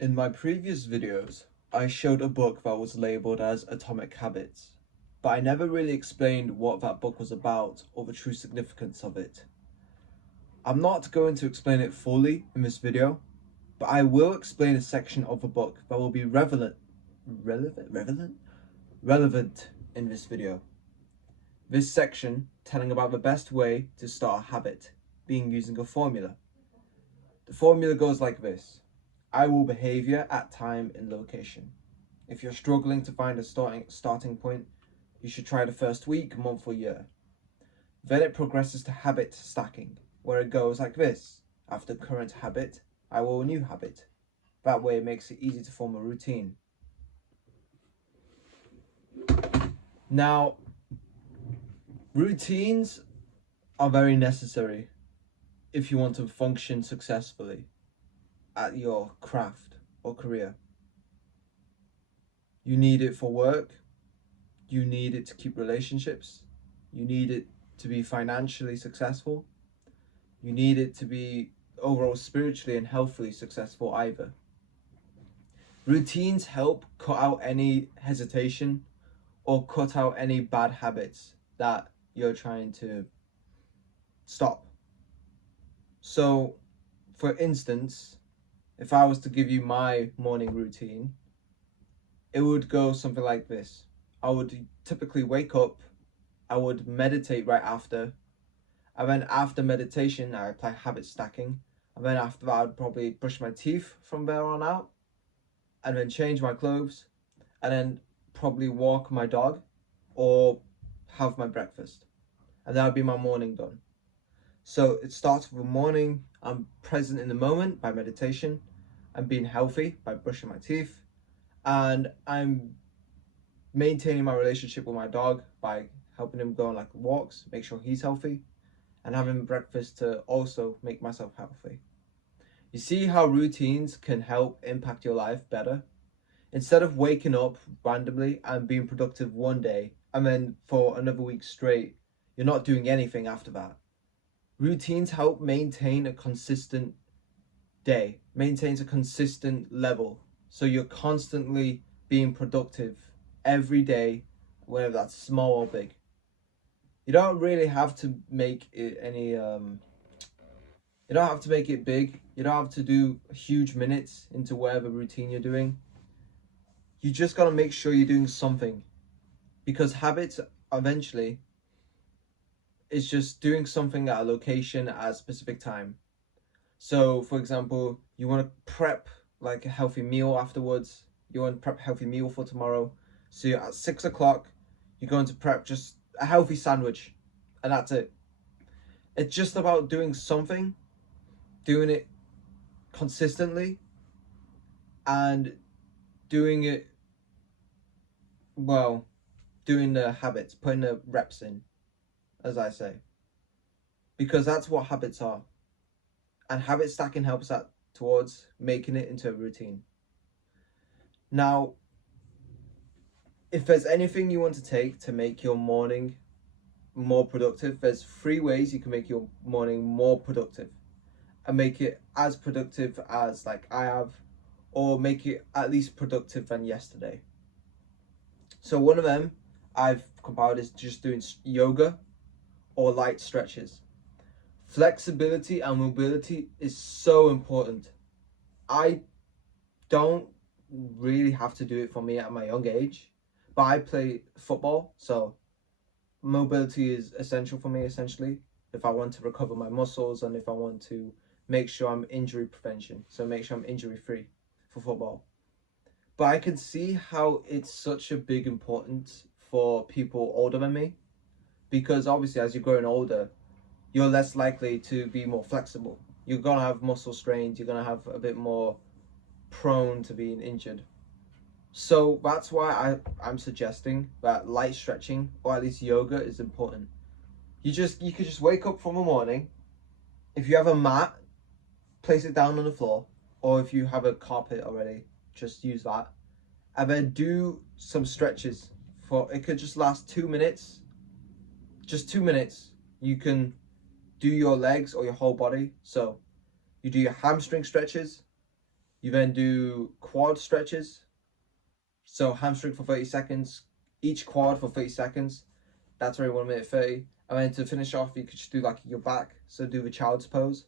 In my previous videos, I showed a book that was labeled as Atomic Habits, but I never really explained what that book was about or the true significance of it. I'm not going to explain it fully in this video, but I will explain a section of the book that will be relevant in this video. This section telling about the best way to start a habit, being using a formula. The formula goes like this. I will behavior at time and location. If you're struggling to find a starting point, you should try the first week, month, or year. Then it progresses to habit stacking, where it goes like this. After current habit, I will a new habit. That way it makes it easy to form a routine. Now, routines are very necessary if you want to function successfully at your craft or career. You need it for work, you need it to keep relationships, you need it to be financially successful, you need it to be overall spiritually and healthily successful either. Routines help cut out any hesitation or cut out any bad habits that you're trying to stop. So, for instance, if I was to give you my morning routine, it would go something like this. I would typically wake up, I would meditate right after, and then after meditation, I apply habit stacking, and then after that, I'd probably brush my teeth from there on out, and then change my clothes, and then probably walk my dog, or have my breakfast, and that would be my morning done. So it starts with the morning, I'm present in the moment by meditation, I'm being healthy by brushing my teeth, and I'm maintaining my relationship with my dog by helping him go on like walks, make sure he's healthy, and having breakfast to also make myself healthy. You see how routines can help impact your life better? Instead of waking up randomly and being productive one day and then for another week straight, you're not doing anything after that. Routines help maintain a consistent day, maintains a consistent level. So you're constantly being productive every day, whether that's small or big. You don't really have to make it any you don't have to make it big. You don't have to do huge minutes into whatever routine you're doing. You just got to make sure you're doing something, because habits eventually is just doing something at a location at a specific time. So for example, you want to prep like a healthy meal afterwards. You want to prep a healthy meal for tomorrow. So you're at 6 o'clock, you're going to prep just a healthy sandwich, and that's it. It's just about doing something, doing it consistently, and doing it well, doing the habits, putting the reps in, as I say, because that's what habits are. And habit stacking helps that towards making it into a routine. Now, if there's anything you want to take to make your morning more productive, there's 3 ways you can make your morning more productive and make it as productive as like I have, or make it at least productive than yesterday. So one of them I've compiled is just doing yoga or light stretches. Flexibility and mobility is so important. I don't really have to do it for me at my young age, but I play football, so mobility is essential for me essentially if I want to recover my muscles and if I want to make sure I'm injury prevention, so make sure I'm injury free for football. But I can see how it's such a big importance for people older than me, because obviously as you're growing older, you're less likely to be more flexible. You're gonna have muscle strains, you're gonna have a bit more prone to being injured. So that's why I'm suggesting that light stretching or at least yoga is important. You could just wake up from the morning. If you have a mat, place it down on the floor, or if you have a carpet already, just use that. And then do some stretches for it could just last 2 minutes. Just 2 minutes. You can do your legs or your whole body. So you do your hamstring stretches, You then do quad stretches. So hamstring for 30 seconds, each quad for 30 seconds. That's already 1 minute 30. And then to finish off, you could just do like your back. So do the child's pose.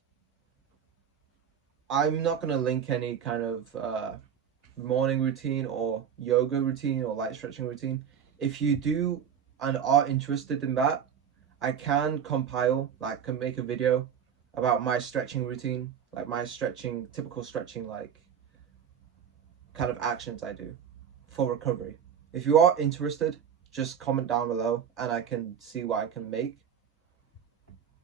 I'm not going to link any kind of morning routine or yoga routine or light stretching routine. If you do and are interested in that, I can compile, like, can make a video about my stretching routine, like my stretching, typical stretching, like kind of actions I do for recovery. If you are interested, just comment down below and I can see what I can make.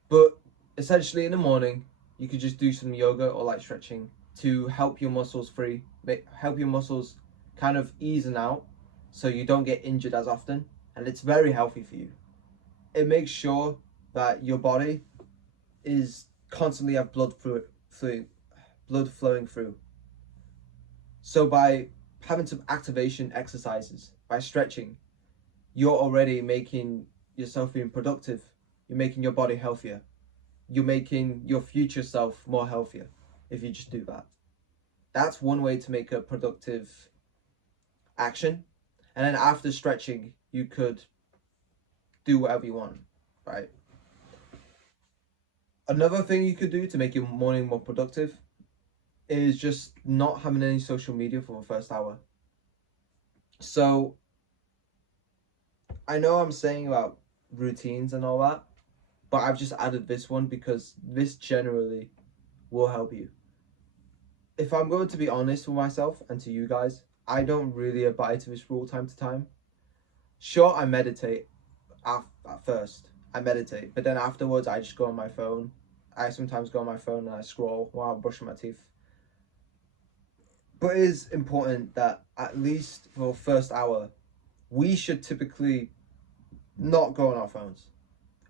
But essentially in the morning, you could just do some yoga or light stretching to help your muscles free, help your muscles kind of easing out so you don't get injured as often, and it's very healthy for you. It makes sure that your body is constantly have blood flowing through. So by having some activation exercises, by stretching, you're already making yourself being productive. You're making your body healthier. You're making your future self more healthier if you just do that. That's one way to make a productive action. And then after stretching, you could do whatever you want, right? Another thing you could do to make your morning more productive is just not having any social media for the first hour. So I know I'm saying about routines and all that, but I've just added this one because this generally will help you. If I'm going to be honest with myself and to you guys, I don't really abide to this rule time to time. Sure, I meditate at first. I meditate, but then afterwards I just go on my phone. I sometimes go on my phone and I scroll while I'm brushing my teeth. But it is important that at least for the first hour, we should typically not go on our phones.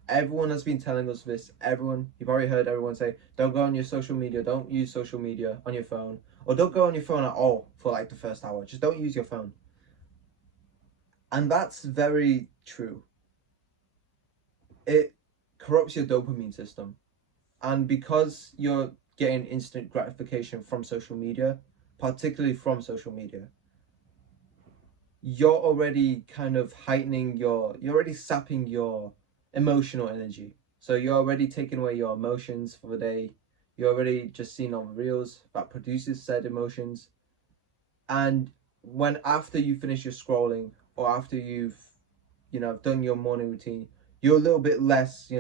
Everyone has been telling us this. Everyone, you've already heard everyone say, don't go on your social media, don't use social media on your phone, or don't go on your phone at all for like the first hour. Just don't use your phone. And that's very true. It corrupts your dopamine system. And because you're getting instant gratification from social media, particularly from social media, you're already kind of you're already sapping your emotional energy. So you're already taking away your emotions for the day. You're already just seeing on reels that produces said emotions. And when after you finish your scrolling or after you've, done your morning routine, you're a little bit less,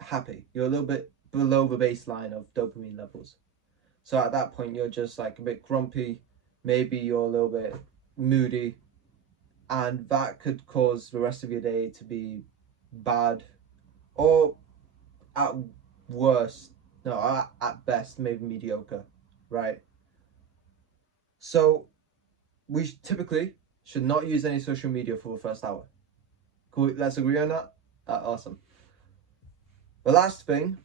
happy. You're a little bit below the baseline of dopamine levels. So at that point, you're just like a bit grumpy. Maybe you're a little bit moody, and that could cause the rest of your day to be bad, or at worst, no, at best, maybe mediocre, right? So we typically should not use any social media for the first hour. Cool, let's agree on that. Awesome. The last thing,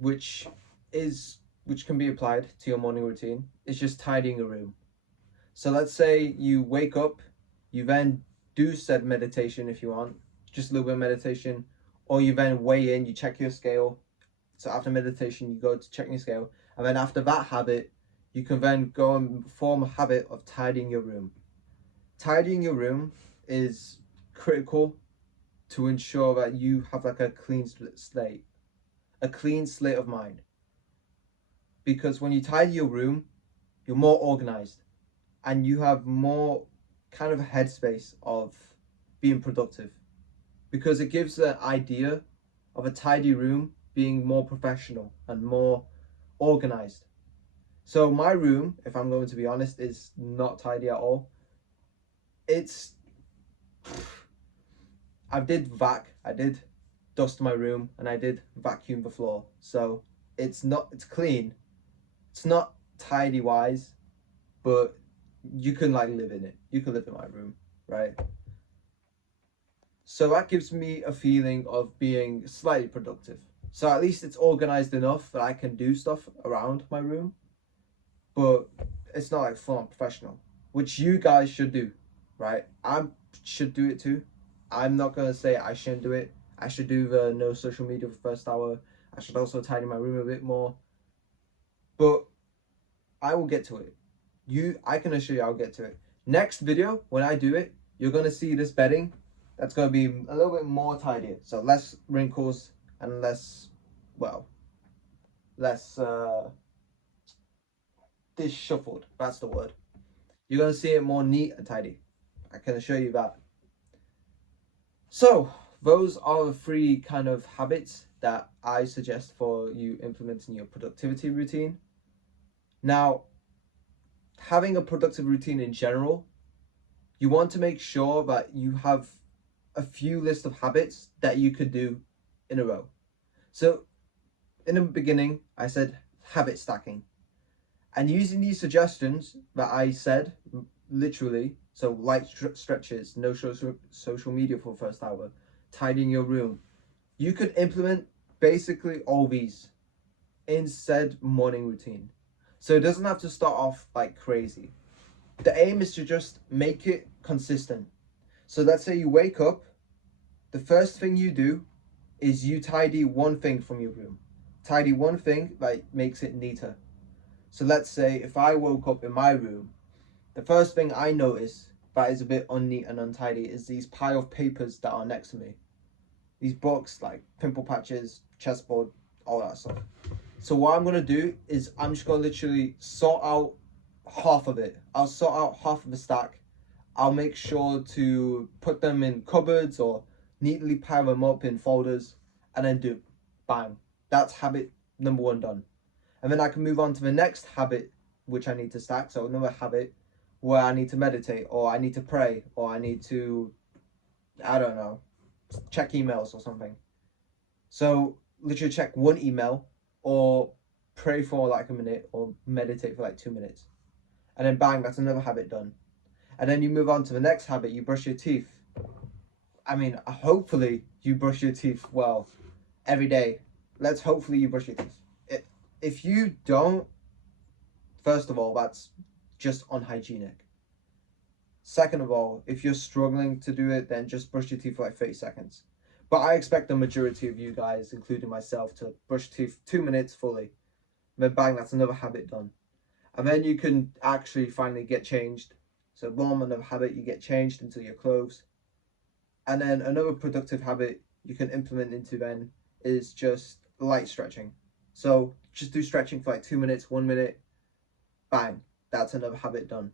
which which can be applied to your morning routine, is just tidying a room. So let's say you wake up, you then do said meditation if you want, just a little bit of meditation, or you then weigh in, you check your scale. So after meditation, you go to check your scale, and then after that habit, you can then go and form a habit of tidying your room. Tidying your room is critical to ensure that you have like a clean slate of mind. Because when you tidy your room, you're more organized and you have more kind of a headspace of being productive, because it gives the idea of a tidy room being more professional and more organized. So my room, if I'm going to be honest, is not tidy at all. It's I did dust my room and I did vacuum the floor. So it's clean. It's not tidy wise, but you can like live in it. You can live in my room, right? So that gives me a feeling of being slightly productive. So at least it's organized enough that I can do stuff around my room, but it's not like full on professional, which you guys should do, right? I should do it too. I'm not gonna say I shouldn't do it. I should do the no social media for the first hour. I should also tidy my room a bit more. But I will get to it. I can assure you I'll get to it. Next video, when I do it, you're gonna see this bedding. That's gonna be a little bit more tidier. So less wrinkles and less, well, less disshuffled. That's the word. You're gonna see it more neat and tidy. I can assure you that. So those are the 3 kind of habits that I suggest for you implementing your productivity routine. Now, having a productive routine in general, you want to make sure that you have a few list of habits that you could do in a row. So in the beginning, I said habit stacking. And using these suggestions that I said, literally, so light stretches, no social media for the first hour, tidying your room, you could implement basically all these in said morning routine. So it doesn't have to start off like crazy. The aim is to just make it consistent. So let's say you wake up, the first thing you do is you tidy one thing from your room. Tidy one thing that makes it neater. So let's say if I woke up in my room, the first thing I notice that is a bit unneat and untidy is these pile of papers that are next to me. These books like pimple patches, chessboard, all that stuff. So what I'm gonna do is I'm just gonna literally sort out half of it. I'll sort out half of the stack. I'll make sure to put them in cupboards or neatly pile them up in folders and then do bang. That's habit number 1 done. And then I can move on to the next habit which I need to stack. So another habit where I need to meditate, or I need to pray, or I need to, I don't know, check emails or something. So literally check one email or pray for like a minute or meditate for like 2 minutes. And then bang, that's another habit done. And then you move on to the next habit, you brush your teeth. I mean, hopefully you brush your teeth well every day. Let's hopefully you brush your teeth. If you don't, first of all, that's just unhygienic. Second of all, if you're struggling to do it, then just brush your teeth for like 30 seconds. But I expect the majority of you guys, including myself, to brush teeth 2 minutes fully. Then bang, that's another habit done. And then you can actually finally get changed. So boom, another habit, you get changed into your clothes. And then another productive habit you can implement into then is just light stretching. So just do stretching for like 2 minutes, 1 minute, bang, that's another habit done.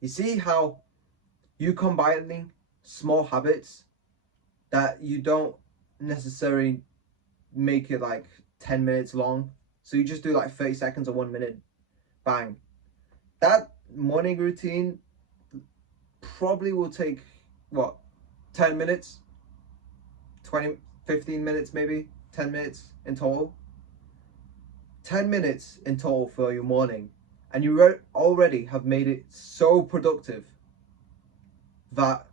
You see how you combining small habits that you don't necessarily make it like 10 minutes long. So you just do like 30 seconds or 1 minute, bang. That morning routine probably will take, what, 10 minutes, 20, 15 minutes maybe, 10 minutes in total. 10 minutes in total for your morning. And you already have made it so productive that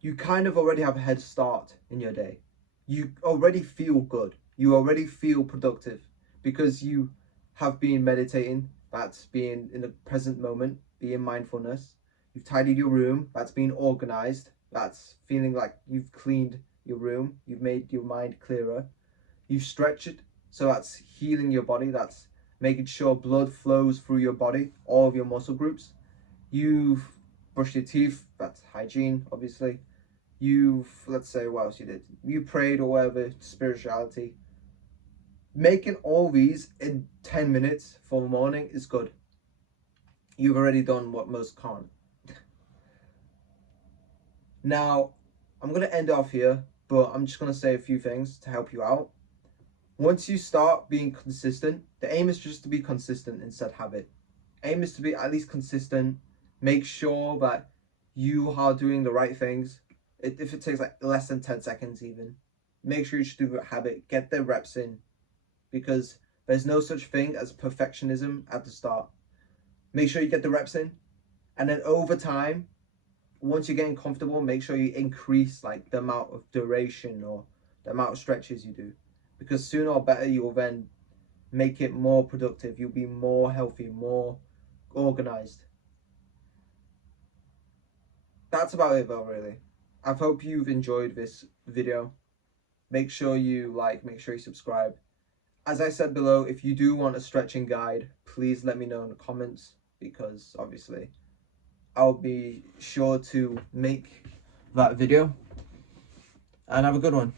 you kind of already have a head start in your day. You already feel good. You already feel productive because you have been meditating. That's being in the present moment, being mindfulness. You've tidied your room. That's being organized. That's feeling like you've cleaned your room. You've made your mind clearer. You've stretched it. So that's healing your body. That's making sure blood flows through your body, all of your muscle groups. You've brushed your teeth. That's hygiene, obviously. Let's say, what else you did? You prayed or whatever, spirituality. Making all these in 10 minutes for the morning is good. You've already done what most can't. Now, I'm going to end off here, but I'm just going to say a few things to help you out. Once you start being consistent, the aim is just to be consistent in said habit. Aim is to be at least consistent. Make sure that you are doing the right things. If it takes like less than 10 seconds even, make sure you just do the habit, get the reps in, because there's no such thing as perfectionism at the start. Make sure you get the reps in, and then over time, once you're getting comfortable, make sure you increase like the amount of duration or the amount of stretches you do, because sooner or better you will then make it more productive. You'll be more healthy, more organized. That's about it though, really. I hope you've enjoyed this video. Make sure you like, make sure you subscribe, as I said below, if you do want a stretching guide, please let me know in the comments, because obviously I'll be sure to make that video. And have a good one.